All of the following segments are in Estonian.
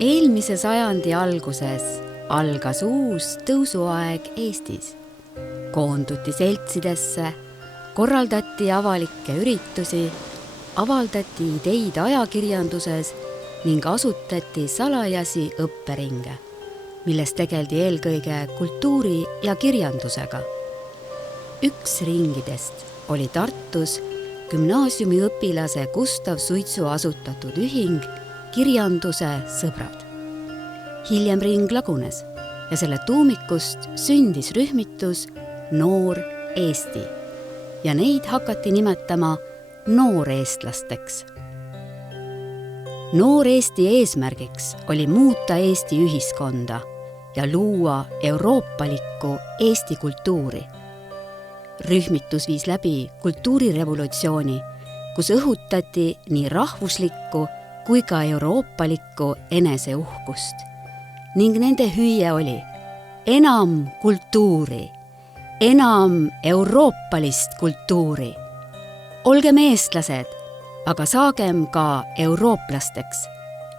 Eelmise sajandi alguses algas uus tõusuaeg Eestis. Koonduti seltsidesse, korraldati avalikke üritusi, avaldati ideid ajakirjanduses ning asutati salajasi õpperinge, milles tegeldi eelkõige kultuuri ja kirjandusega. Üks ringidest oli Tartus gümnaasiumiõpilase Gustav Suitsu asutatud ühing Kirjanduse sõbrad. Hiljem ring lagunes ja selle tuumikust sündis rühmitus Noor Eesti ja neid hakati nimetama nooreestlasteks. Noor Eesti eesmärgiks oli muuta Eesti ühiskonda ja luua euroopalikku Eesti kultuuri. Rühmitus viis läbi kultuurirevolutsiooni, kus õhutati nii rahvuslikku kui ka euroopalikku eneseuhkust. Ning nende hüüe oli enam kultuuri, enam euroopalist kultuuri. Olgem eestlased, aga saagem ka eurooplasteks.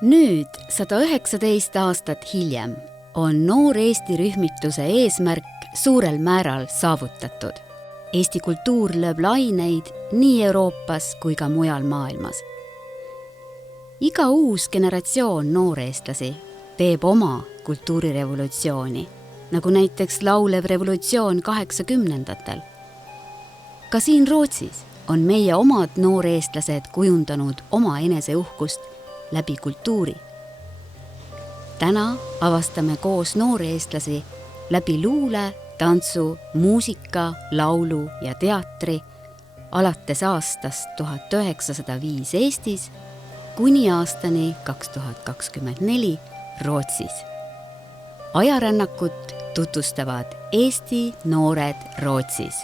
Nüüd, 119 aastat hiljem, on Noor Eesti rühmituse eesmärk suurel määral saavutatud. Eesti kultuur lööb laineid nii Euroopas kui ka mujal maailmas. Iga uus generatsioon nooreestlasi teeb oma kultuurirevolutsiooni, nagu näiteks laulev revolutsioon 80-ndatel. Ka siin Rootsis on meie omad nooreestlased kujundanud oma eneseuhkust läbi kultuuri. Täna avastame koos nooreestlasi läbi luule, tantsu, muusika, laulu ja teatri alates aastast 1905 Eestis kuni aastani 2024 Rootsis. Ajarännakut tutvustavad Eesti noored Rootsis.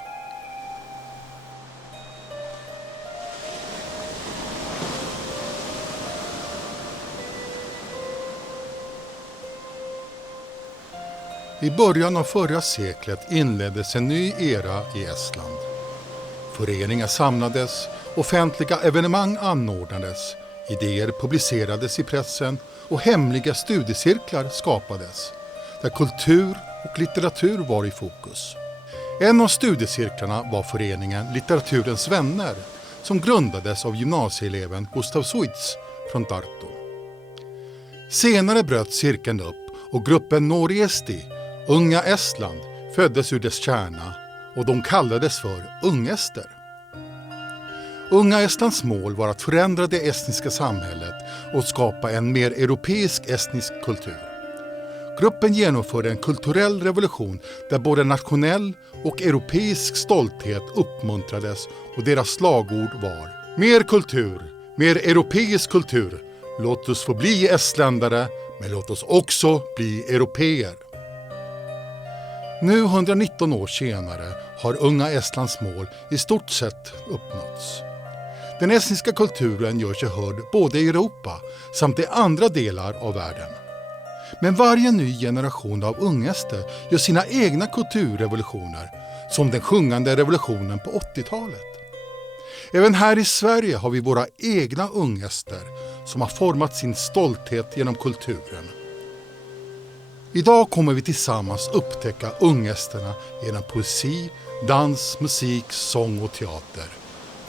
I början av förra seklet inleddes en ny era i Estland. Föreningar samlades, offentliga evenemang anordnades, idéer publicerades i pressen och hemliga studiecirklar skapades, där kultur och litteratur var i fokus. En av studiecirklarna var föreningen Litteraturens vänner, som grundades av gymnasieeleven Gustav Suits från Tartu. Senare bröt cirkeln upp och gruppen Noor Eesti, Unga Estland, föddes ur dess kärna och de kallades för Ungester. Unga Estlands mål var att förändra det estniska samhället och skapa en mer europeisk estnisk kultur. Gruppen genomförde en kulturell revolution där både nationell och europeisk stolthet uppmuntrades och deras slagord var mer kultur, mer europeisk kultur. Låt oss få bli estländare, men låt oss också bli europeer. Nu 119 år senare har Unga Estlands mål i stort sett uppnåtts. Den estniska kulturen gör sig hörd både i Europa samt i andra delar av världen. Men varje ny generation av ungester gör sina egna kulturrevolutioner, som den sjungande revolutionen på 80-talet. Även här i Sverige har vi våra egna ungester som har format sin stolthet genom kulturen. Idag kommer vi tillsammans upptäcka ungesterna genom poesi, dans, musik, sång och teater.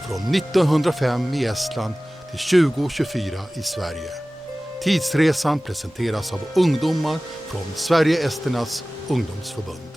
Från 1905 i Estland till 2024 i Sverige. Tidsresan presenteras av ungdomar från Sverige-Esternas ungdomsförbund.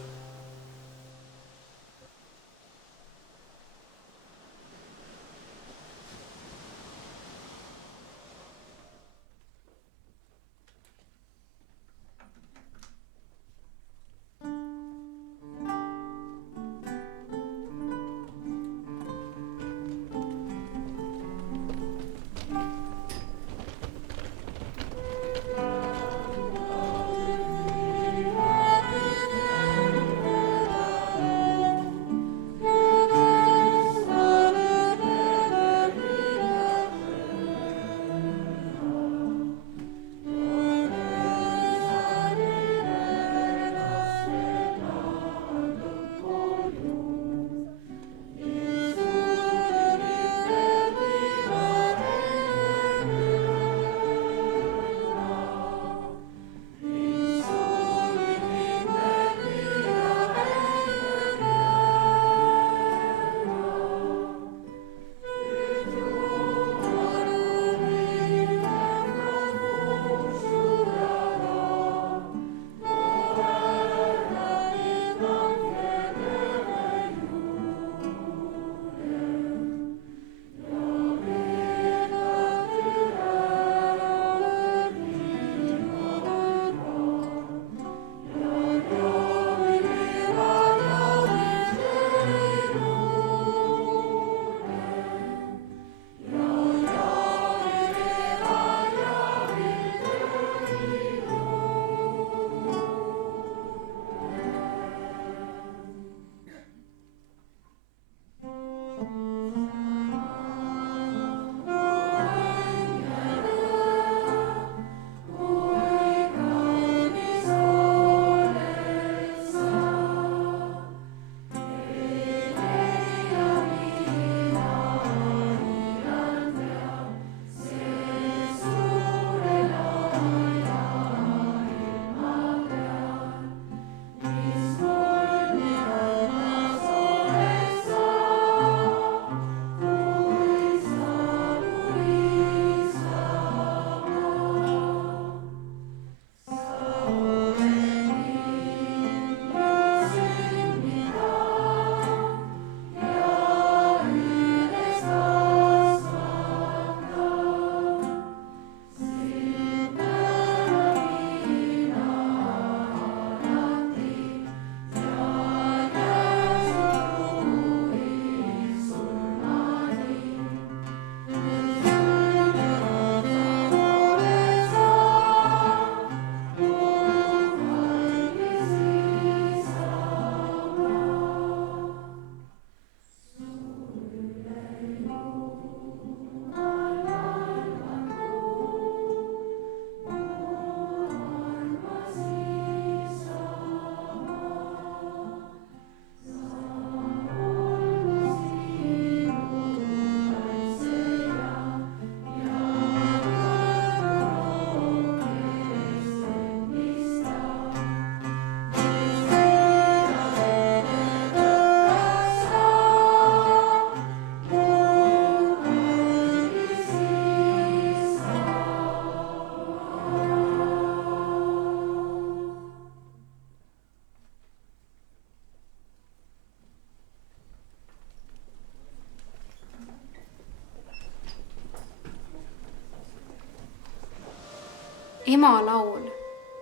ema laul,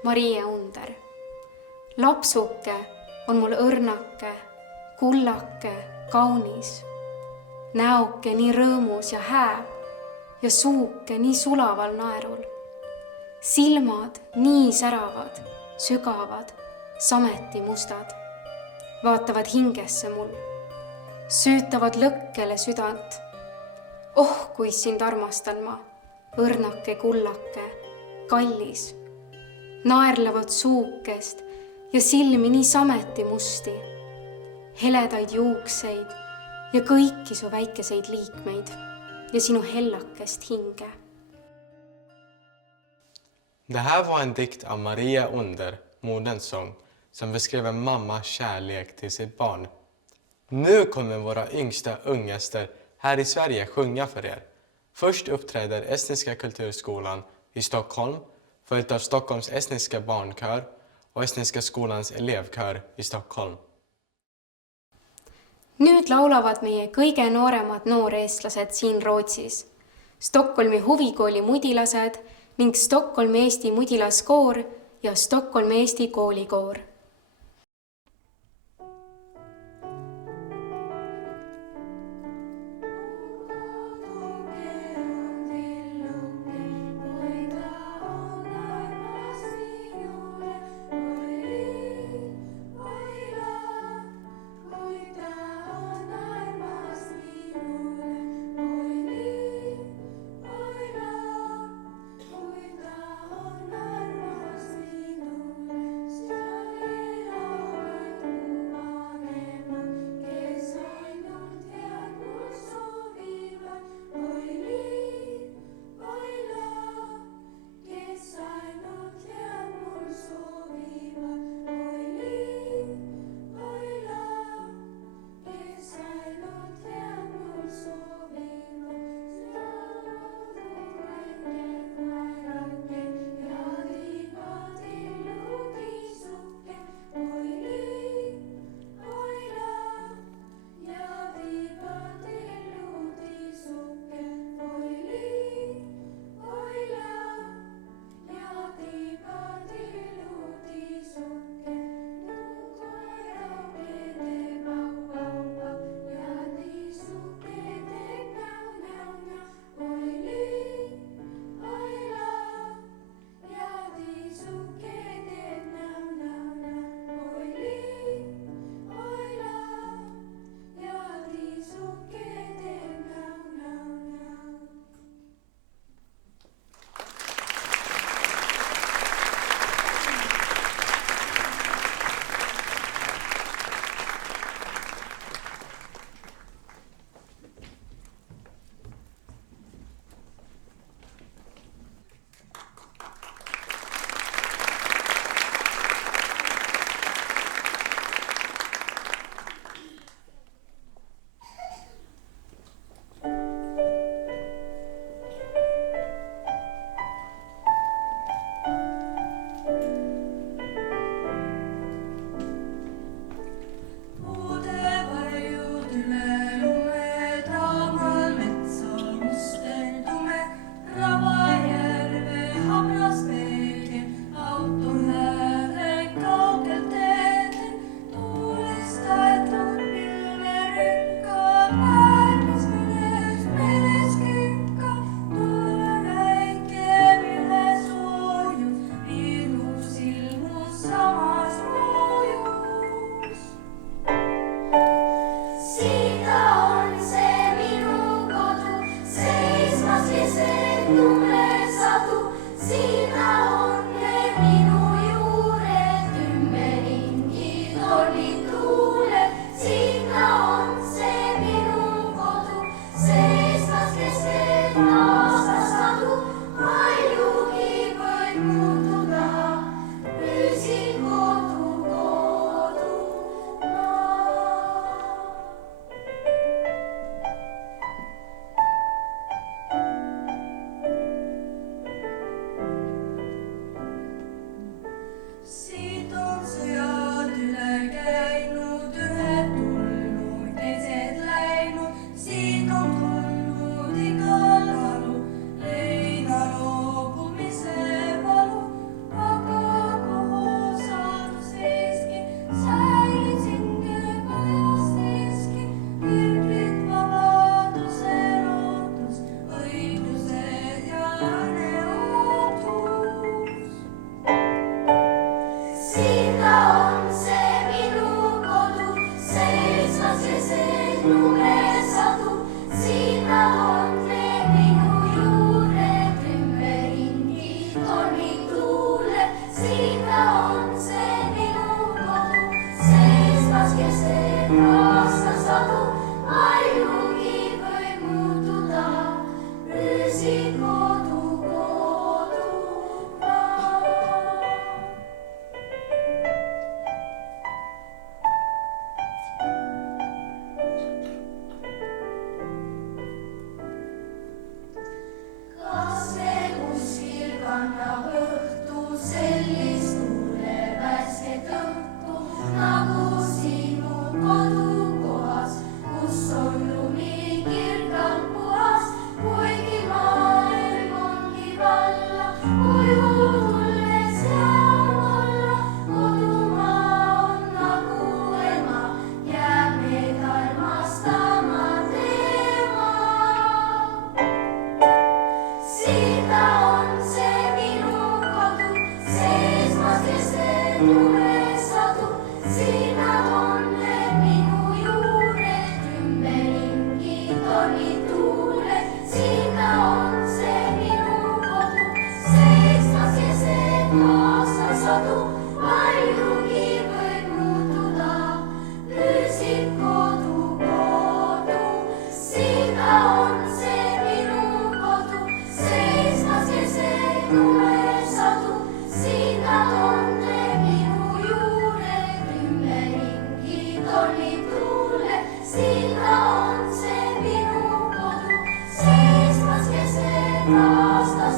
Maria Under. Lapsuke on mul õrnake, kullake, kaunis. Näoke nii rõõmus ja hää ja suuke nii sulaval naerul. Silmad nii säravad, sügavad, sameti mustad. Vaatavad hingesse mul, süütavad lõkkele südant. Oh, kui sind armastan ma, õrnake, kullake, kallis. Naerlevad suukest ja silmi nii sameti musti, heledaid juukseid ja kõiki su väikeseid liikmeid ja sinu hellakest hinge. Det här var en dikt av Maria Under, moderns sång, som beskrev en mammas kärlek till sitt barn. Nu kommer våra yngsta ungaster här i Sverige sjunga för er. Först uppträder Estniska kulturskolan i Stockholm, följt av Stockholms estniska barnkör och Estniska skolans elevkör i Stockholm. Nüüd laulavad meie kõige nooremad nooreestlased siin Rootsis. Stockholmi huvikooli mudilased ning Stockholmi Eesti mudilaskoor ja Stockholmi Eesti koolikoor.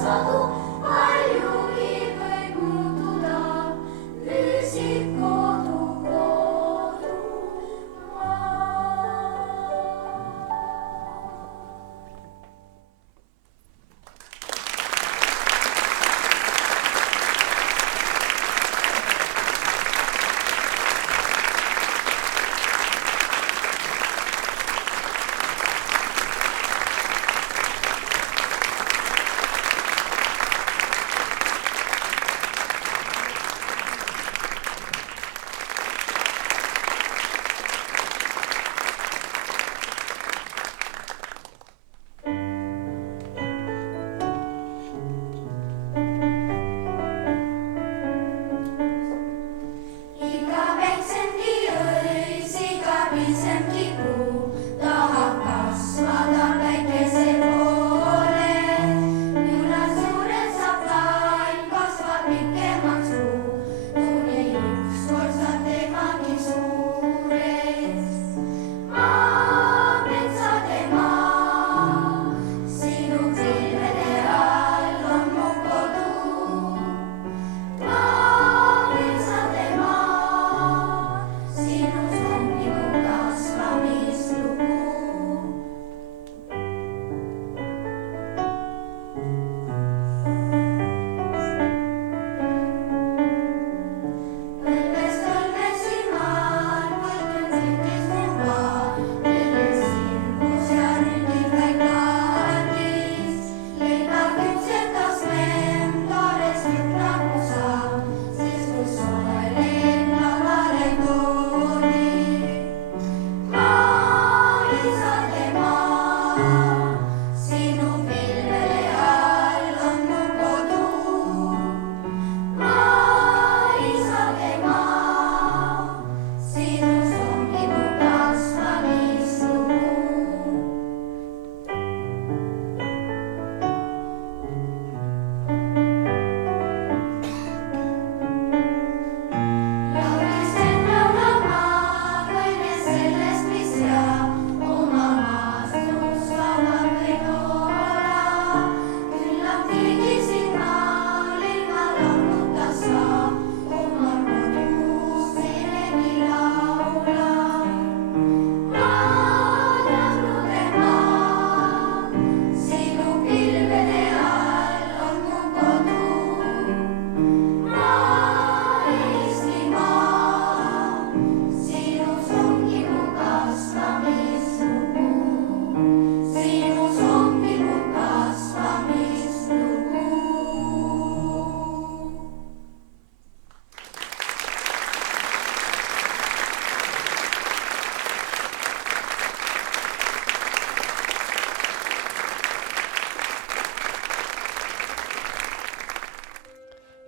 sadu, paljugi võib muutuda, püsib kodu,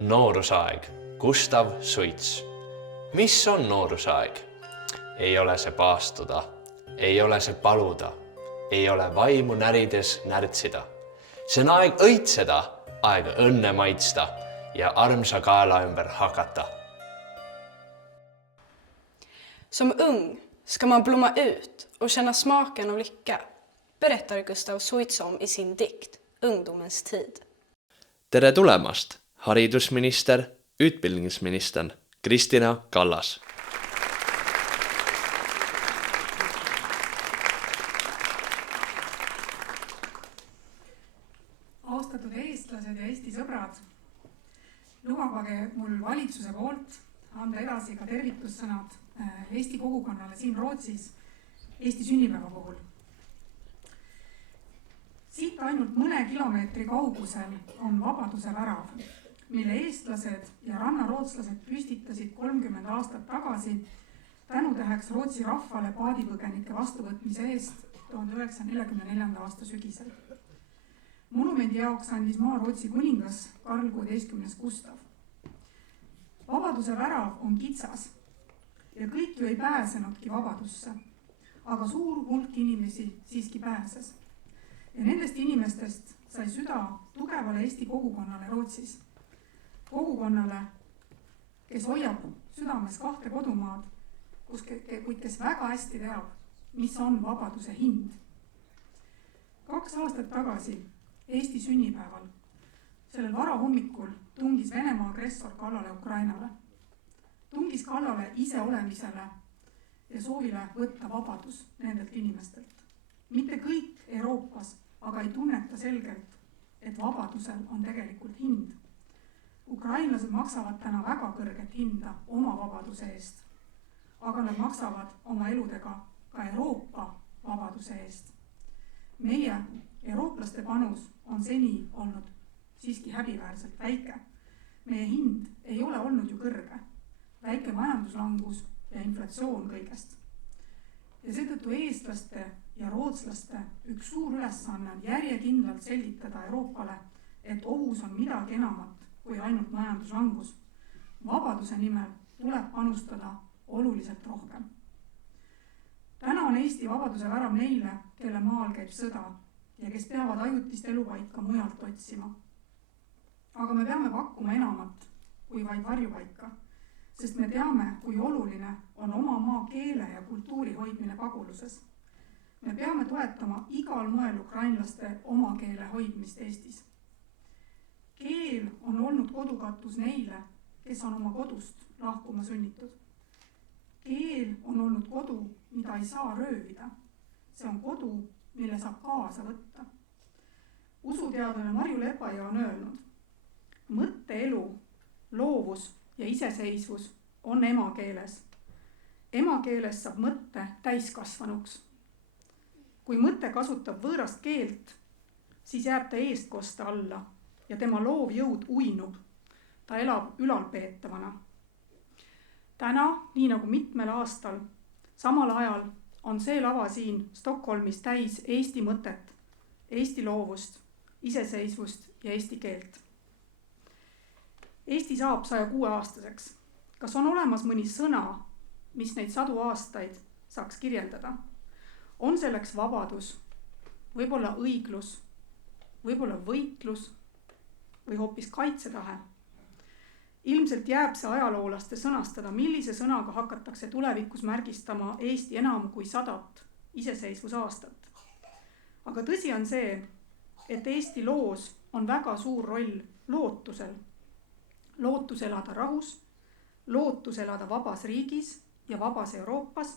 Noorusaeg, Gustav Suits. Mis on noorusaeg? Ei ole see paastuda, ei ole see paluda, ei ole vaimu närides närtsida. See on aeg õitseda, aega õnne maitsta ja armsa kaela ümber hakata. Som ung ska man blomma ut och känna smaken av lycka, berättar Gustav Suits om i sin dikt Ungdomens tid. Tere tulemast, haridusminister, utbildningsminister Kristina Kallas. Austatud eestlased ja Eesti sõbrad, lubage mul valitsuse poolt anda edasi ka tervitussõnad Eesti kogukonnale siin Rootsis Eesti sünnipäeva puhul. Siit ainult mõne kilomeetri kaugusel on Vabaduse värav, mille eestlased ja rannarootslased püstitasid 30 aastat tagasi tänutäheks Rootsi rahvale paadipõgenike vastuvõtmise eest 1944. aasta sügisel. Monumendi jaoks andis maa Rootsi kuningas Karl 16. Gustav. Vabaduse värav on kitsas ja kõik ju ei pääsenudki vabadusse, aga suur hulk inimesi siiski pääses. Ja nendest inimestest sai süda tugevale Eesti kogukonnale Rootsis. Kogukonnale, kes hoiab südames kahte kodumaad, kuid kes väga hästi teab, mis on vabaduse hind. 2 aastat tagasi Eesti sünnipäeval sellel varahommikul tungis Venemaa agressor kallale Ukrainale. Tungis kallale iseolemisele ja soovile võtta vabadus nendelt inimestelt. Mitte kõik Euroopas aga ei tunneta selgelt, et vabadusel on tegelikult hind. Ukrainlased maksavad täna väga kõrget hinda oma vabaduse eest, aga nad maksavad oma eludega ka Euroopa vabaduse eest. Meie, eurooplaste panus, on seni olnud siiski häbiväärselt väike. Meie hind ei ole olnud ju kõrge. Väike majanduslangus ja inflatsioon kõigest. Ja seetõttu eestlaste ja rootslaste üks suur ülesanne on järjekindlalt selgitada Euroopale, et ohus on midagi enamat kui ainult majanduslangus. Vabaduse nimel tuleb panustada oluliselt rohkem. Täna on Eesti vabaduse värav neile, kelle maal käib sõda ja kes peavad ajutist elupaika mujalt otsima. Aga me peame pakkuma enamat kui vaid varjupaika, sest me teame, kui oluline on oma maa keele ja kultuuri hoidmine paguluses. Me peame toetama igal moel ukrainlaste oma keele hoidmist Eestis. Keel on olnud kodukatus neile, kes on oma kodust lahkuma sunnitud. Keel on olnud kodu, mida ei saa röövida. See on kodu, mille saab kaasa võtta. Usuteadlane Marju Lepaja on öelnud, mõtteelu, loovus ja iseseisvus on emakeeles. Emakeeles saab mõtte täiskasvanuks. Kui mõte kasutab võõrast keelt, siis jääb ta eestkoste alla ja tema loov jõud uinub. Ta elab ülalpeetavana. Täna, nii nagu mitmel aastal, samal ajal on see lava siin Stockholmis täis Eesti mõtet, Eesti loovust, iseseisvust ja eesti keelt. Eesti saab 106-aastaseks. Kas on olemas mõni sõna, mis neid 100 aastaid saaks kirjeldada? On selleks vabadus, võib-olla õiglus, võib-olla võitlus või hoopis kaitsetahe? Ilmselt jääb see ajaloolaste sõnastada, millise sõnaga hakatakse tulevikus märgistama Eesti enam kui 100 iseseisvusaastat. Aga tõsi on see, et Eesti loos on väga suur roll lootusel. Lootus elada rahus, lootus elada vabas riigis ja vabas Euroopas,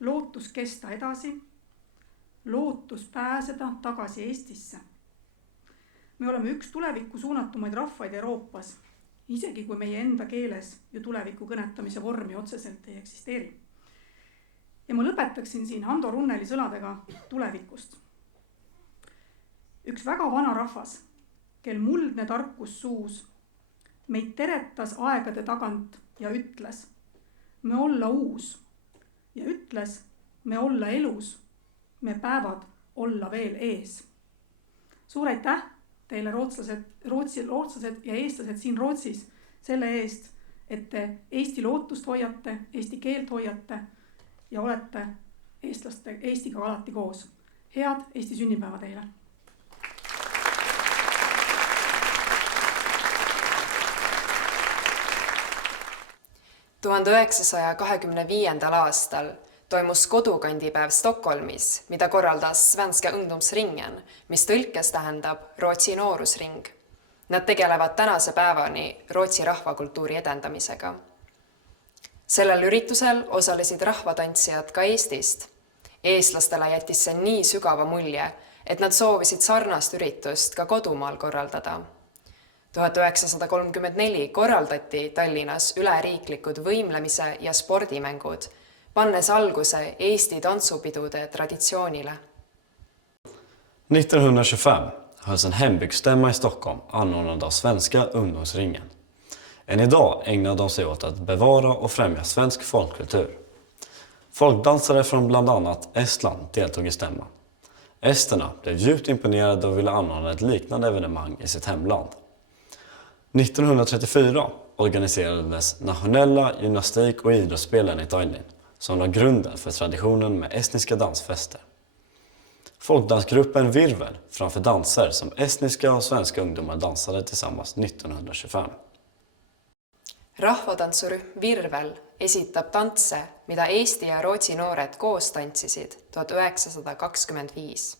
lootus kesta edasi, lootus pääseda tagasi Eestisse. Me oleme üks tulevikku suunatumaid rahvaid Euroopas, isegi kui meie enda keeles ju tuleviku kõnetamise vormi otseselt ei eksisteeri. Ja ma lõpetaksin siin Hando Runneli sõnadega tulevikust. Üks väga vana rahvas, kel muldne tarkus suus, meid teretas aegade tagant ja ütles, me olla uus. Ja ütles, me olla elus, me päevad olla veel ees. Suur aitäh teile rootslased ja eestlased siin Rootsis selle eest, et te Eesti lootust hoiate, eesti keelt hoiate ja olete Eestiga alati koos. Head Eesti sünnipäeva teile! 1925. aastal toimus kodukandipäev Stockholmis, mida korraldas Svenska ungdomsringen, mis tõlkes tähendab Rootsi noorusring. Nad tegelevad tänase päevani Rootsi rahvakultuuri edendamisega. Sellel üritusel osalesid rahvatantsijad ka Eestist. Eestlastele jättis see nii sügava mulje, et nad soovisid sarnast üritust ka kodumaal korraldada. 1934 korraldati Tallinnas üleriiklikud võimlemise ja spordimängud, pannes alguse Eesti tantsupidude traditsioonile. 1925 hölls en hembygdsstämma i Stockholm anordnad av Svenska ungdomsringen. Än idag ägnar de sig åt att bevara och främja svensk folkkultur. Folkdansare från bland annat Estland deltog i stämman. Esterna blev djupt imponerade och ville anordna ett liknande evenemang i sitt hemland. 1934 organiserades nationella gymnastik- och idrottsspelen i Tallinn som la grunden för traditionen med estniska dansfester. Folkdansgruppen Virvel framför danser som estniska och svenska ungdomar dansade tillsammans 1925. Rahvatantsurühm Virvel esitab tantse, mida Eesti ja Rootsi noored koos tantsisid 1925.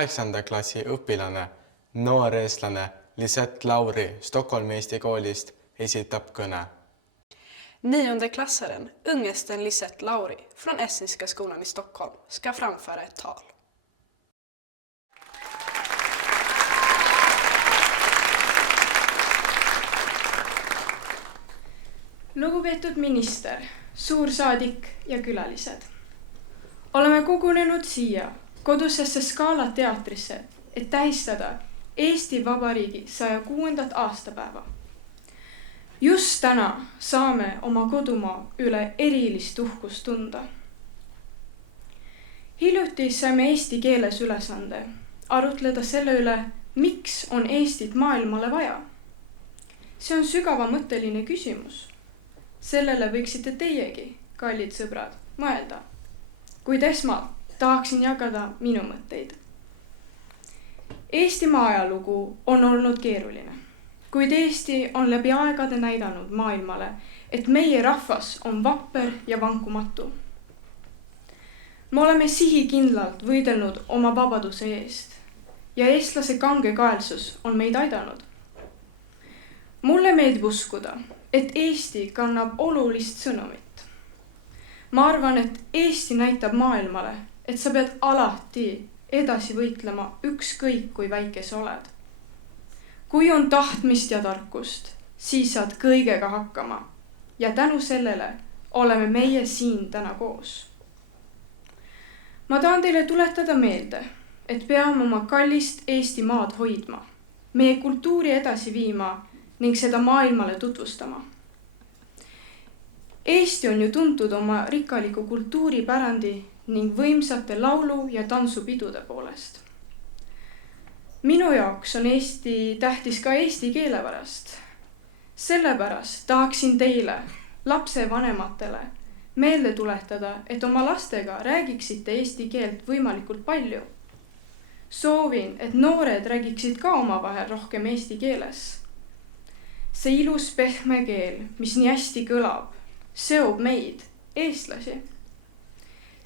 9. klassi õpilane, noor eestlane Lisette Lauri Stockholmi Eesti koolist esitab kõne. 9-klassaren, ungesten Lisette Lauri från Estniska skolan i Stockholm ska framföra ett tal. Lugupeetud minister, suursaadik ja külalised. Oleme kogunenud siia kodusesse Scala teatrisse, et tähistada Eesti Vabariigi 106. aastapäeva. Just täna saame oma kodumaa üle erilist uhkust tunda. Hiljuti saime eesti keeles ülesande arutleda selle üle, miks on Eestit maailmale vaja. See on sügavamõtteline küsimus. Sellele võiksite teiegi, kallid sõbrad, mõelda. Kuid esmalt tahaksin jagada minu mõtteid. Eestimaa ajalugu on olnud keeruline, kuid Eesti on läbi aegade näidanud maailmale, et meie rahvas on vapper ja vankumatu. Me oleme sihikindlalt võidelnud oma vabaduse eest ja eestlase kangekaelsus on meid aidanud. Mulle meeldib uskuda, et Eesti kannab olulist sõnumit. Ma arvan, et Eesti näitab maailmale, et sa pead alati edasi võitlema ükskõik kui väike sa oled. Kui on tahtmist ja tarkust, siis saad kõigega hakkama ja tänu sellele oleme meie siin täna koos. Ma tahan teile tuletada meelde, et peame oma kallist Eesti maad hoidma, meie kultuuri edasi viima ning seda maailmale tutvustama. Eesti on ju tuntud oma rikkaliku kultuuripärandi ning võimsate laulu- ja tantsupidude poolest. Minu jaoks on Eesti tähtis ka eesti keele pärast. Sellepärast tahaksin teile, lapsevanematele, meelde tuletada, et oma lastega räägiksite eesti keelt võimalikult palju. Soovin, et noored räägiksid ka omavahel rohkem eesti keeles. See ilus pehme keel, mis nii hästi kõlab, seob meid, eestlasi.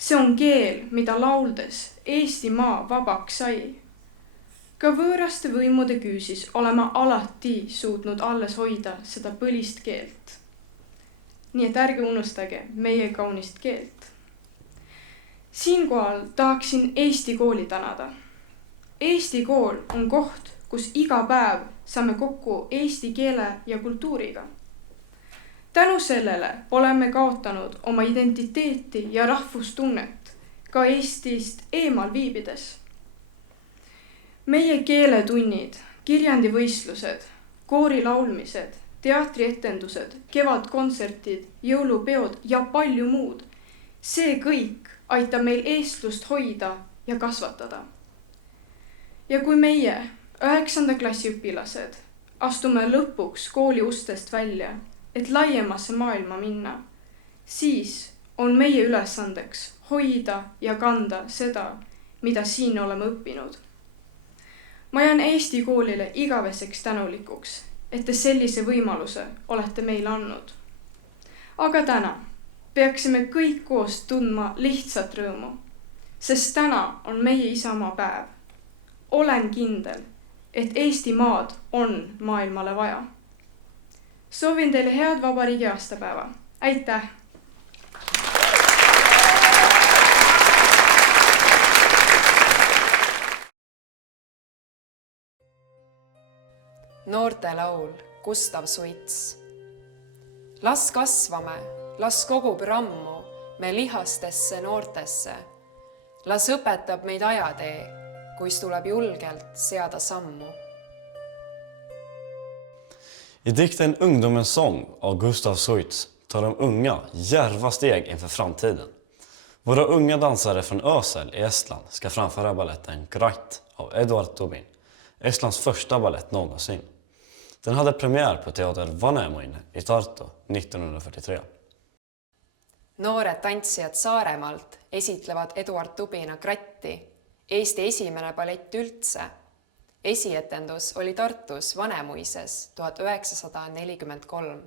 See on keel, mida lauldes Eestimaa vabaks sai. Ka võõraste võimude küüsis oleme alati suutnud alles hoida seda põlist keelt. Nii et ärge unustage meie kaunist keelt. Siinkohal tahaksin Eesti kooli tänada. Eesti kool on koht, kus iga päev saame kokku eesti keele ja kultuuriga. Tänu sellele oleme kaotanud oma identiteeti ja rahvustunnet ka Eestist eemal viibides. Meie keeletunnid, kirjandivõistlused, koorilaulmised, teatrietendused, kevadkontserdid, jõulupeod ja palju muud. See kõik aitab meil eestlust hoida ja kasvatada. Ja kui meie 9. klassi õpilased astume lõpuks kooli ustest välja, et laiemasse maailma minna, siis on meie ülesandeks hoida ja kanda seda, mida siin oleme õppinud. Ma jään Eesti koolile igaveseks tänulikuks, et te sellise võimaluse olete meile andnud. Aga täna peaksime kõik koos tundma lihtsat rõõmu, sest täna on meie isamaa päev. Olen kindel, et Eesti maad on maailmale vaja. Soovin teile head vabariigi aastapäeva. Aitäh! Noortelaul Gustav Suits. Las kasvame, las kogub rammu me lihastesse noortesse. Las õpetab meid ajatee, kuis tuleb julgelt seada sammu. I dikten Ungdomens sång av Gustav Suits tar de unga djärva steg inför framtiden. Våra unga dansare från Ösel i Estland ska framföra balletten Greit av Eduard Tubin, Estlands första ballett någonsin. Den hade premiär på teater Vanemuine i Tartu 1943. Noored tantsijad Saaremaalt esitlevad Eduard Tubina Gratti, Eesti esimene ballett üldse. Esietendus oli Tartus Vanemuises 1943.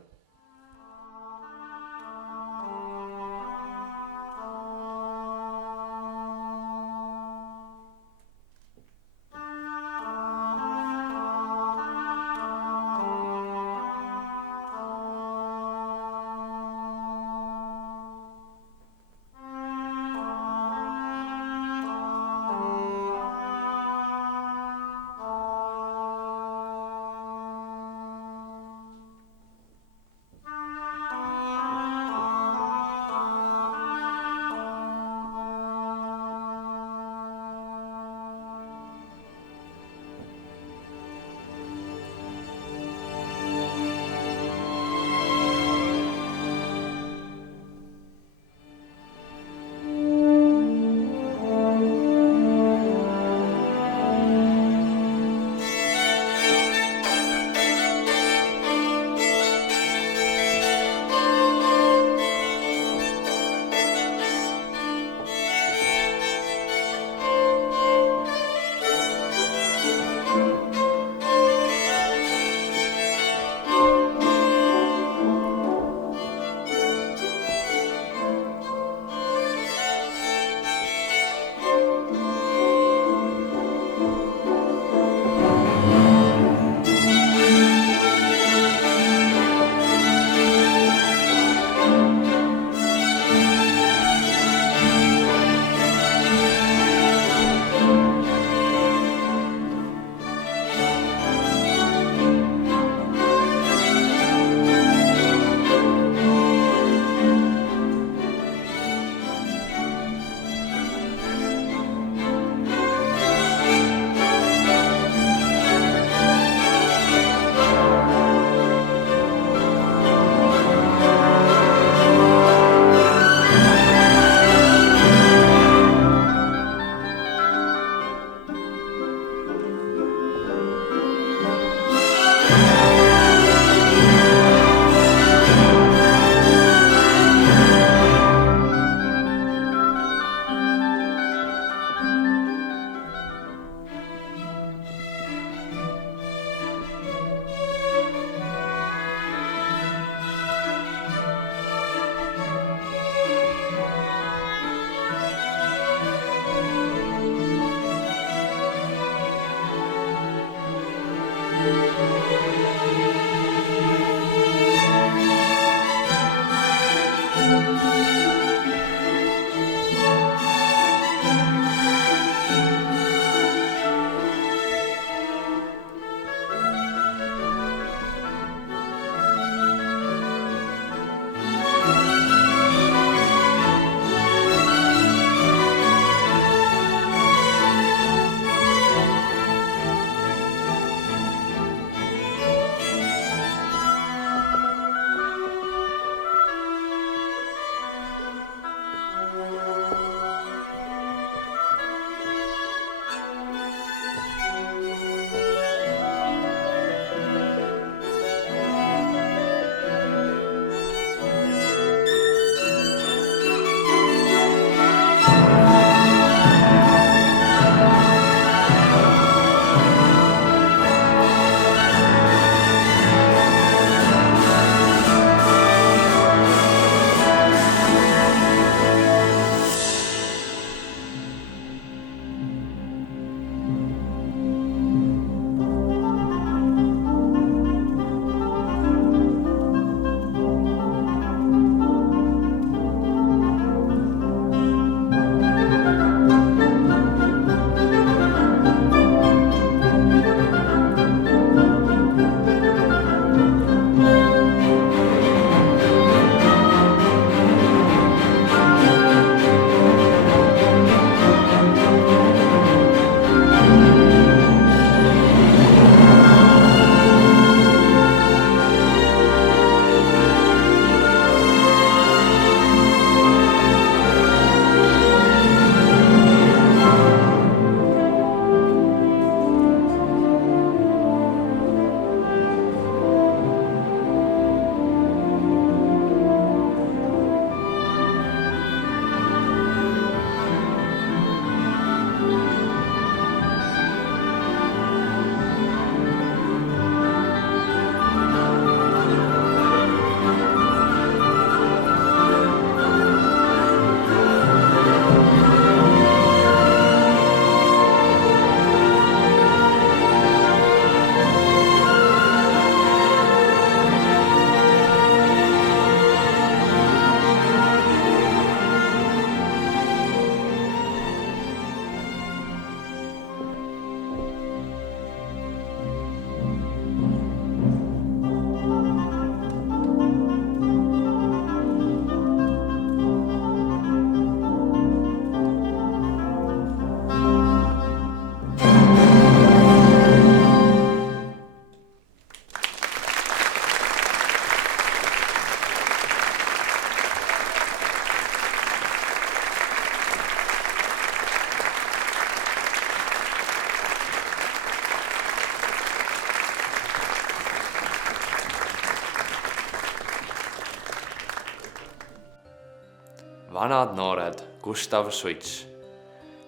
vanad noored Gustav Suits.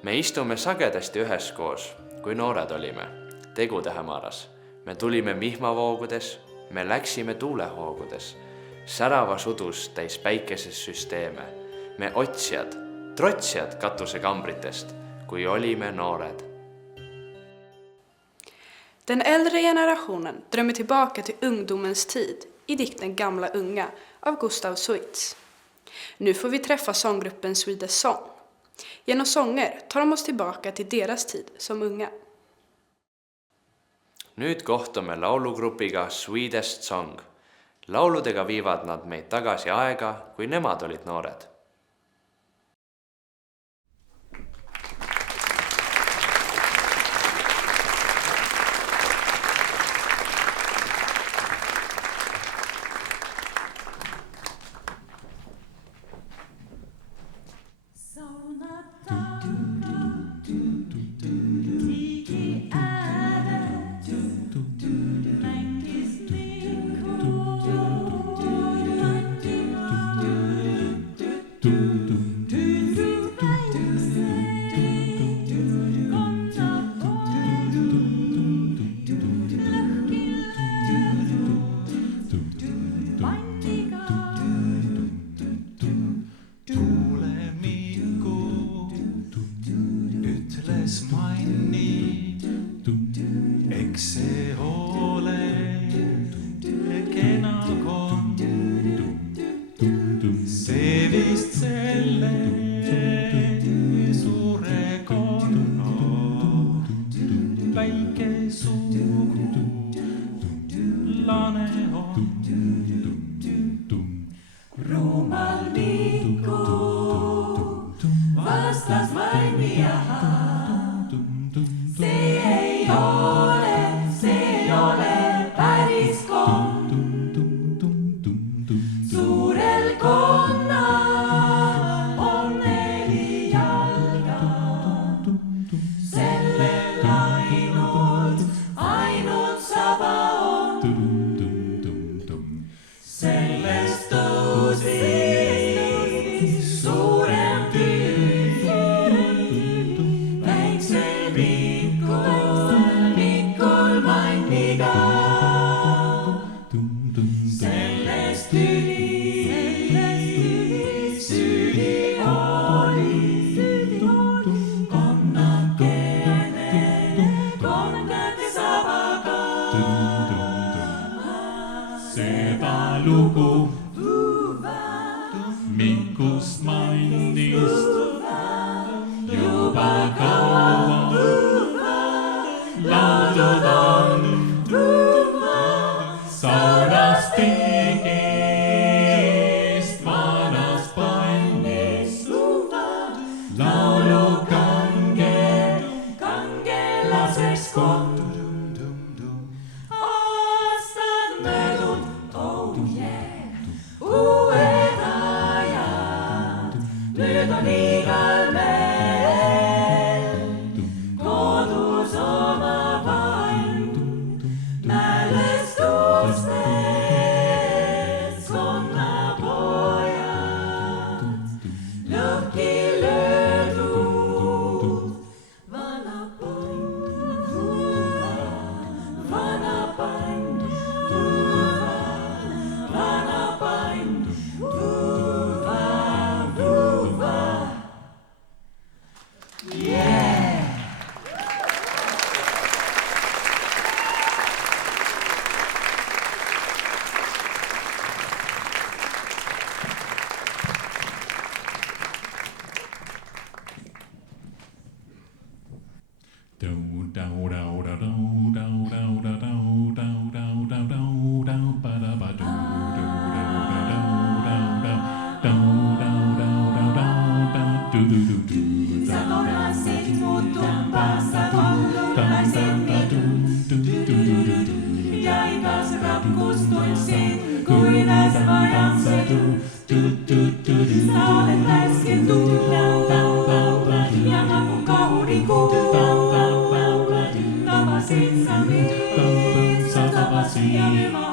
Me istume sagedasti üheskoos, kui noored olime, tegude hämaras. Me tulime vihmavoogudes, me läksime tuulehoogudes, säravas udus täis päikeses süsteeme. Me otsijad, trotsijad katusekambritest, kui olime noored. Den äldre generationen drömmer tillbaka till ungdomens tid i dikten Gamla unga av Gustav Suits. Nu får vi träffa sånggruppen Swedish Song. Genom sånger tar de oss tillbaka till deras tid som unga. Nüüd kohtume laulugrupiga Swedish Song. Lauludega viivad nad meid tagasi aega, kui nemad olid noored.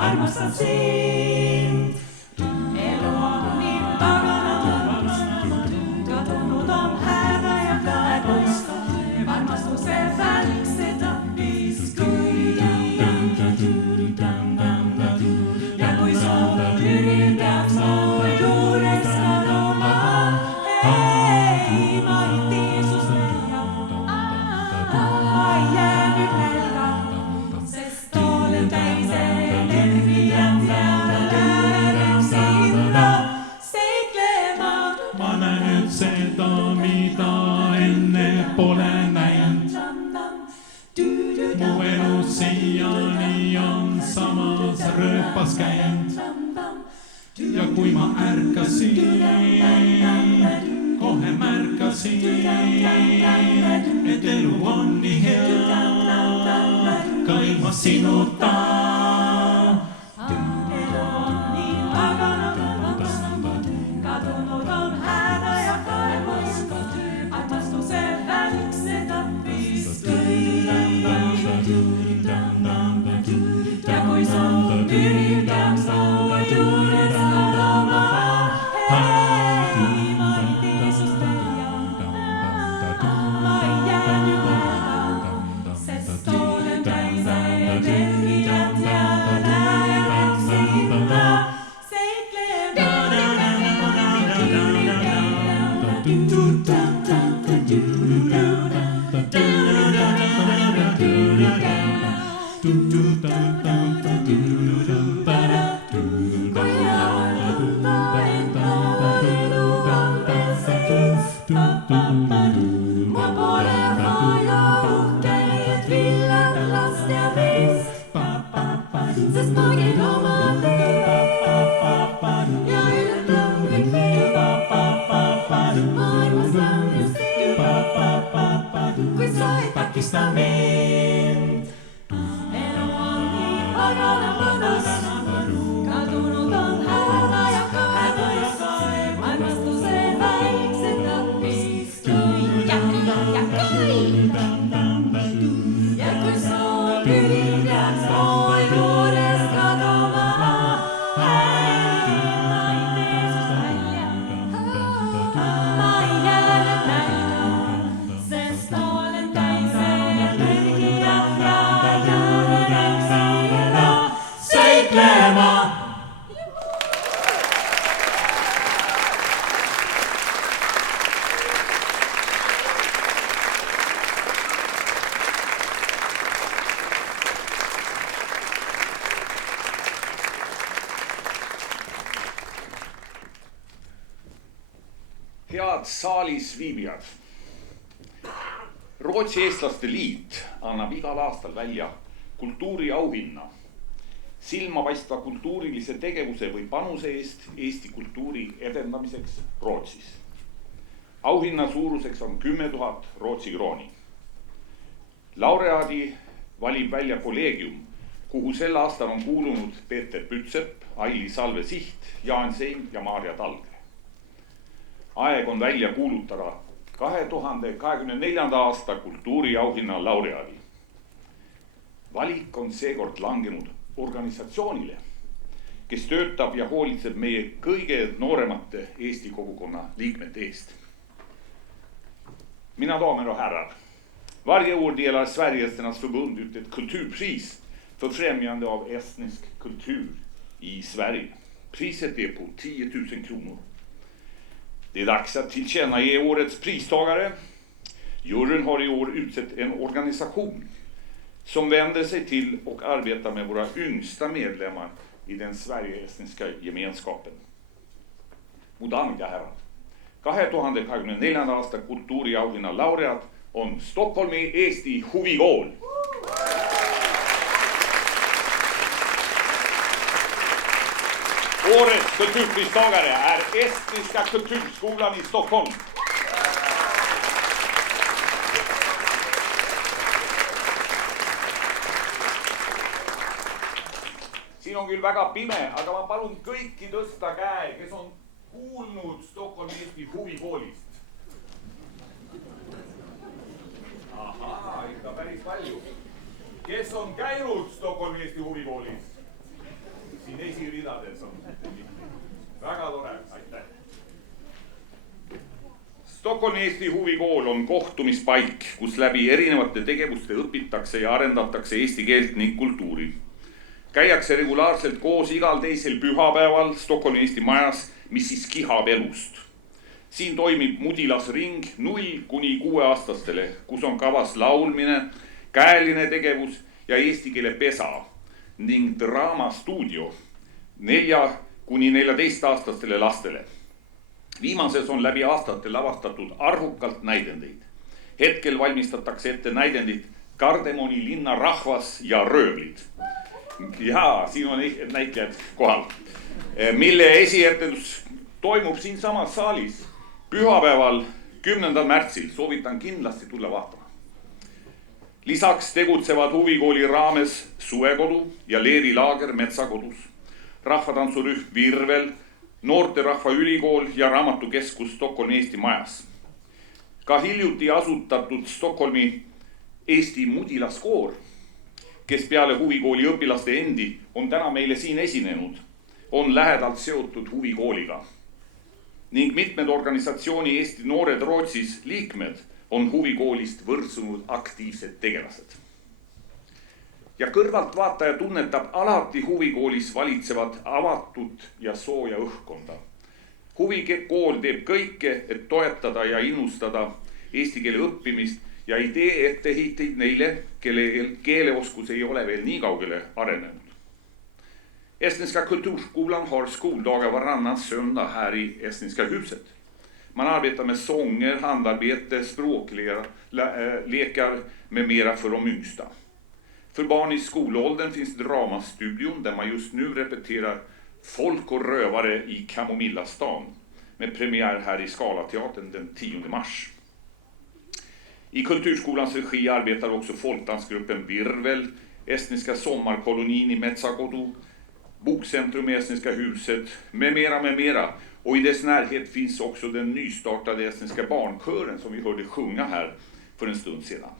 Armastan sin, eloa niin takana, taevas käinud. Ja kui ma ärkasin, kohe märkasin, et elu on nii hea, ka ilma sinuta. Kadunud on häda ja kaemus, armastuse välkse tappis kõik. Ja kui sun tühjaks laua juures kaduma, hei, ma ei tee sust välja. Ma ei jää nüüd, sest olen täis energiat ja läheb sinna seiklema. Mua pole vaja uhkeid villalast ja vist, sest ma käin oma teed ja ületan kõik veed. Maailmas on just teed, kui sa ei takista mind. Elu on nii pagana mõnus, kadunud on häda ja kaemus, armastuse väikse tappis kõik ja kõik. Ja kui soo tühjaks laua juures kaduma, hei, ma ei tee sust välja. Ma ei jää nüüd näidu, sest olen täis energiat ja julgen sinna seiklema. Head saalis viibijad. Rootsi Eestlaste Liit annab igal aastal välja kultuuriauhinna silmapaistva kultuurilise tegevuse või panuse eest Eesti kultuuri edendamiseks Rootsis. Auhinna suuruseks on 10 000 Rootsi krooni. Laureaadi valib välja kolleegium, kuhu sel aastal on kuulunud Peeter Pütsepp, Aili Salve Siht, Jaan Seim ja Maarja Talge. Aeg on välja kuulutada 2024. aasta kultuuriauhinna laureaadi. Valik on seekord langenud organisatsioonile, kes töötab ja hoolitseb meie kõige nooremate Eesti kogukonna liikmete eest. Mina damer och herrar, varje år delar Sverigesternas förbund ut ett kulturpris för främjande av estnisk kultur i Sverige. Priset är på 10 000 kronor. Det är dags att tillkännage årets pristagare. Juryn har i år utsett en organisation som vänder sig till och arbetar med våra yngsta medlemmar i den Sverige-estniska gemenskapen. Mu daamid ja härrad, 2024. aasta kultuuriauhinna laureaat on Stockholmi Eesti Huvikool. Årets kulturpristagare är Estniska kulturskolan i Stockholm. Siin on küll väga pime, aga ma palun kõiki tõsta käe, kes on kuulnud Stockholmi Eesti Huvikoolist. Ahaa, ikka päris palju. Kes on käinud Stockholmi Eesti Huvikoolis? Siin esiridades on väga tore, aitäh. Stockholmi Eesti Huvikool on kohtumispaik, kus läbi erinevate tegevuste õpitakse ja arendatakse eesti keelt ning kultuuri. Käiakse regulaarselt koos igal teisel pühapäeval Stockholmi Eesti majas, mis siis kihab elust. Siin toimib mudilasring 0–6-aastastele, kus on kavas laulmine, käeline tegevus ja eesti keele pesa ning draamastuudio 4–14-aastastele lastele. Viimases on läbi aastate lavastatud arvukalt näidendeid. Hetkel valmistatakse ette näidendid Kardemoni linna rahvas ja röövlid. Jaa, siin on näitlejad kohal. Mille esietendus toimub siinsamas saalis pühapäeval 10. märtsil. Soovitan kindlasti tulla vaatama. Lisaks tegutsevad huvikooli raames suvekodu ja leerilaager Metsakodus, rahvatantsurühm Virvel, noorterahva ülikool ja raamatukeskus Stockholmi Eesti majas. Ka hiljuti asutatud Stockholmi Eesti mudilaskoor, kes peale huvikooli õpilaste endi on täna meile siin esinenud, on lähedalt seotud huvikooliga. Ning mitmed organisatsiooni Eesti Noored Rootsis liikmed on huvikoolist võrsunud aktiivsed tegelased. Ja kõrvaltvaataja tunnetab alati huvikoolis valitsevat avatud ja sooja õhkkonda. Huvikool teeb kõike, et toetada ja innustada eesti keele õppimist ja ei tee etteheiteid neile, kelle keeleoskus ei ole veel nii kaugele arenenud. Estniska kulturskolan har skoldagar varannan söndag här i Estniska huset. Man arbetar med sånger, handarbete, språklekar med mera för de yngsta. För barn i skolåldern finns dramastudion där man just nu repeterar Folk och rövare i Kamomillastan med premiär här i Skalateatern den 10 mars. I kulturskolans regi arbetar också folkdansgruppen Virvel, Estniska sommarkolonin i Metsakodu, Bokcentrum i Estniska huset med mera. Och i dess närhet finns också den nystartade estniska barnkören som vi hörde sjunga här för en stund sedan.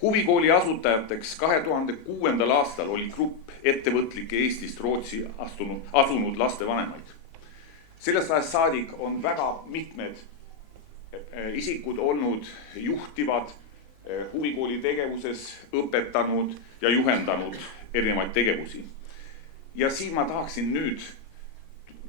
Huvikooli asutajateks 2006. aastal oli grupp ettevõtlikke Eestist Rootsi asunud lastevanemaid. Sellest ajast saadik on väga mitmed isikud olnud juhtivad huvikooli tegevuses, õpetanud ja juhendanud erinevaid tegevusi. Ja siin ma tahaksin nüüd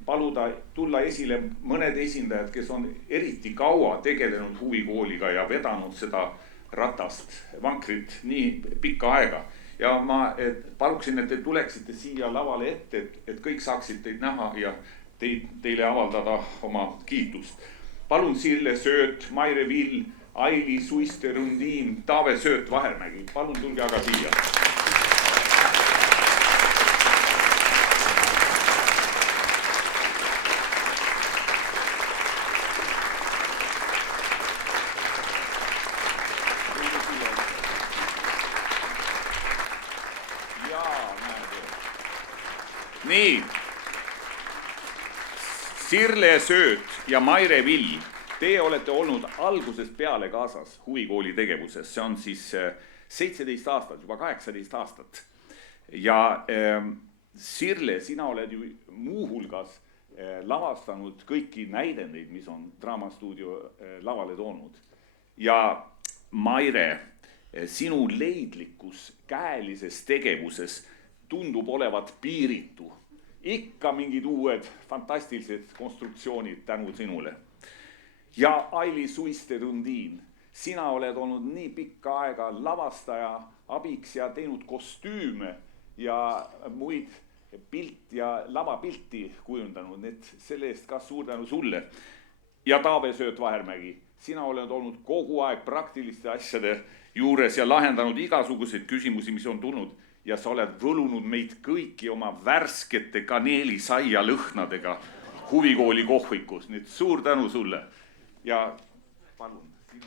paluda tulla esile mõned esindajad, kes on eriti kaua tegelenud huvikooliga ja vedanud seda ratast, vankrit nii pikka aega. Ja ma paluksin, et te tuleksite siia lavale ette, et kõik saaksid teid näha ja teile avaldada oma kiitust. Palun Sille Sööt, Maire Vill, Aili Suiste Rundiin, Taave Sööt Vahermägi. Palun tulge aga siia. Nii, Sirle Sööt ja Maire Vill, teie olete olnud algusest peale kaasas huvikooli tegevuses. See on siis 17 aastat, juba 18 aastat. Ja Sirle, sina oled ju muuhulgas lavastanud kõiki näidendeid, mis on Draamastuudio lavale toonud. Ja Maire, sinu leidlikkus käelises tegevuses tundub olevat piiritu. Ikka mingid uued fantastilised konstruktsioonid tänu sinule. Ja Aili Suiste Rundiin, sina oled olnud nii pikka aega lavastaja abiks ja teinud kostüüme ja muid pilt ja lavapilti kujundanud. Selle eest ka suur tänu sulle. Ja Taave Sööt Vahermägi, sina oled olnud kogu aeg praktiliste asjade juures ja lahendanud igasuguseid küsimusi, mis on tulnud. Ja sa oled võlunud meid kõiki oma värskete kaneelisaia lõhnadega huvikooli kohvikus. Nüüd suur tänu sulle. Ja palun, sinu.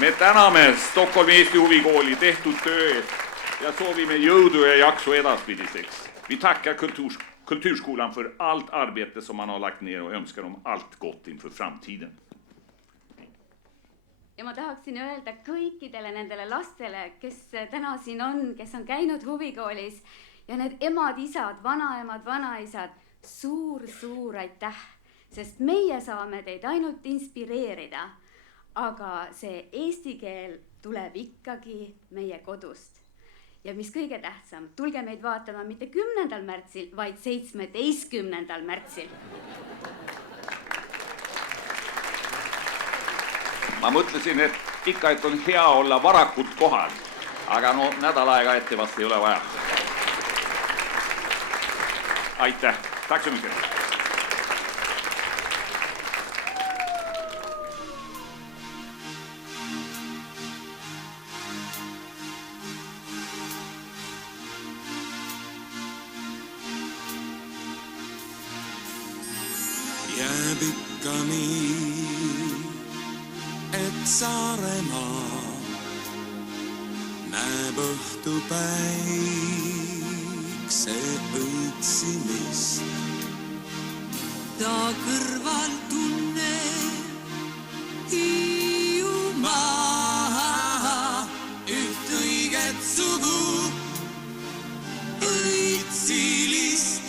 Me täname Stockholmi Eesti huvikooli tehtud töö eest ja soovime jõudu ja jaksu edaspidiseks. Vi tackar Kulturskolan för allt arbete som man har lagt ner och önskar dem allt gott inför framtiden. Ja ma tahaksin öelda kõikidele nendele lastele, kes täna siin on, kes on käinud huvikoolis ja need emad, isad, vanaemad, vanaisad, suur aitäh, sest meie saame teid ainult inspireerida. Aga see eesti keel tuleb ikkagi meie kodust. ja mis kõige tähtsam, tulge meid vaatama mitte 10. märtsil, vaid 17. märtsil. Ma mõtlesin, et ikka, et on hea olla varakult kohal, aga no nädal aega ette vast ei ole vaja. Aitäh, tack så mycket. Jääb ikka nii, et Saaremaa näeb õhtupäikse õitsimist. Ta kõrval tunneb Hiiumaa üht õiget sugu õitsilist.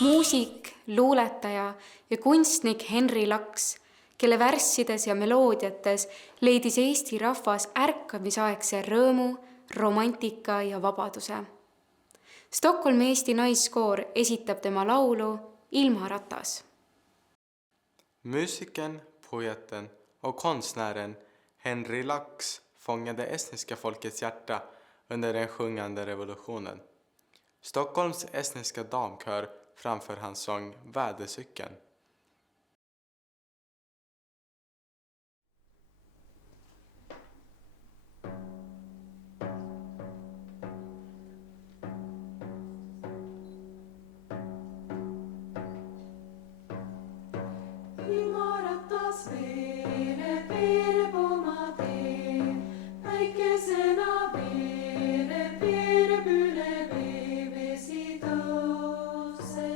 Muusik, luuletaja ja kunstnik Henri Laks, kelle värssides ja meloodiates leidis Eesti rahvas ärkamisaegse rõõmu, romantika ja vabaduse. Stockholmi Eesti naiskoor esitab tema laulu Ilmaratas. Musiken, poeten och konstnären Henri Laks fångade estniska folkets hjärta under den sjungande revolutionen. Stockholms estniska damkör framför hans sång Vädercykeln. Ilmaratas veereb oma tee, päikesena veereb üle vee, vesi tõuseb.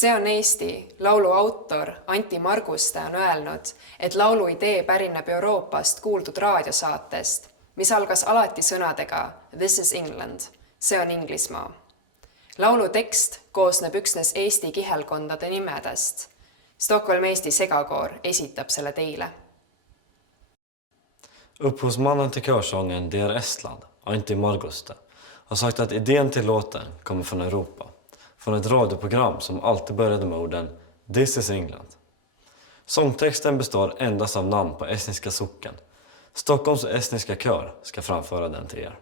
See on Eesti. Laulu autor Anti Marguste on öelnud, et laulu idee pärineb Euroopast kuuldud raadiosaatest, mis algas alati sõnadega This is England. See on Inglismaa. Laulu tekst koosneb üksnes Eesti kihelkondade nimedest. Stockholm Eesti segakoor esitab selle teile. Upphovsmannen till körsången Der Estland, Antti Marguste, har sagt att idén till låten kommer från Europa. Från ett radioprogram som alltid började med orden This is England. Sångtexten består endast av namn på estniska socken. Stockholms estniska kör ska framföra den till er.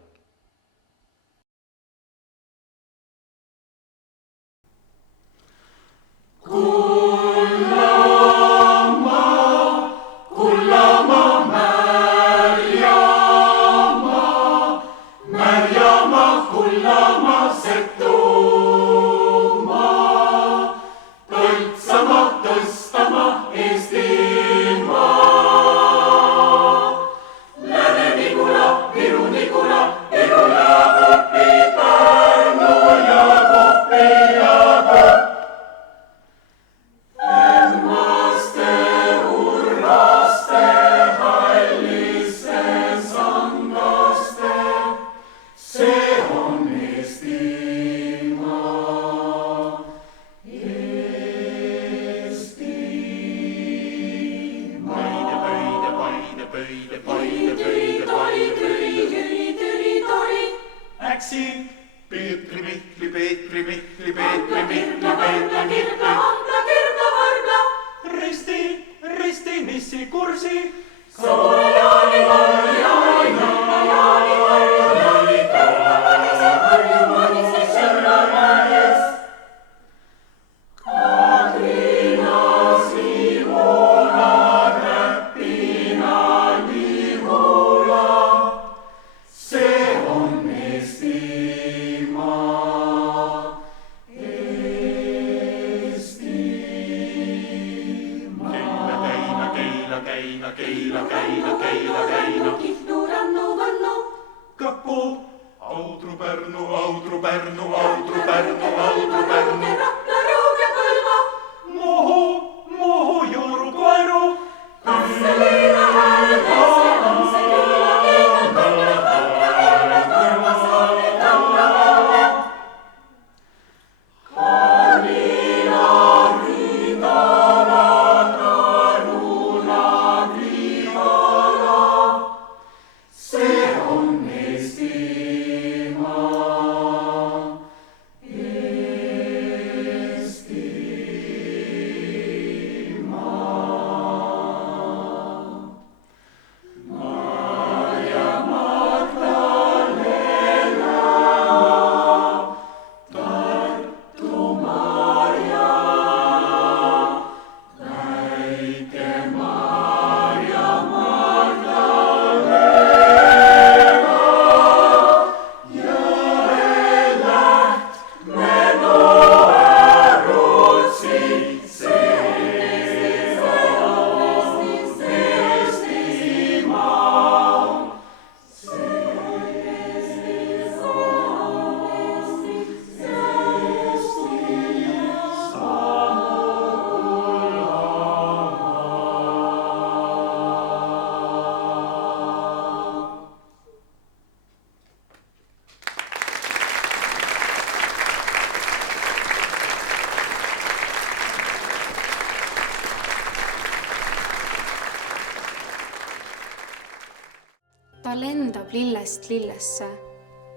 Ta lendab lillest lillesse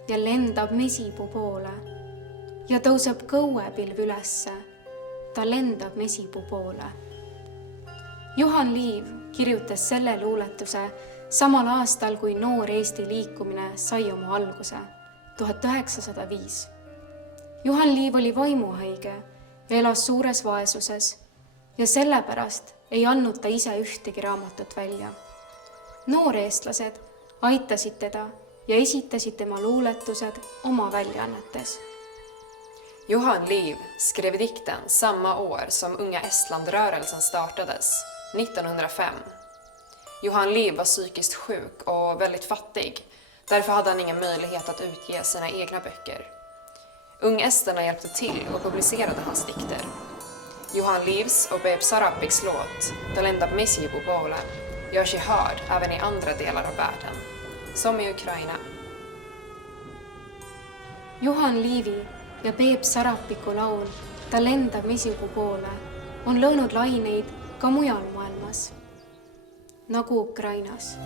ja lendab mesipuu poole ja tõuseb kõuepilv ülesse. Ta lendab mesipuu poole. Juhan Liiv kirjutas selle luuletuse samal aastal, kui noor Eesti liikumine sai oma alguse, 1905. Juhan Liiv oli vaimuhaige ja elas suures vaesuses ja sellepärast ei andnud ta ise ühtegi raamatut välja. Nooreestlased aitasid teda ja esitasid tema luuletused oma väljaannetes. Johan Liv skrev dikten samma år som Unga Estland-rörelsen startades, 1905. Johan Liv var psykiskt sjuk och väldigt fattig. Därför hade han ingen möjlighet att utge sina egna böcker. Ungesterna hjälpte till och publicerade hans dikter. Johan Livs och Beep Sarapiks låt "Det lendab mesipuu poole" görs gehörd även i andra delar av världen, som i Ukraina. Juhan Liivi ja Beep Sarapiku laul "Ta lendab mesipuu poole" on löönud laineid ka mujal maailmas, nagu Ukrainas.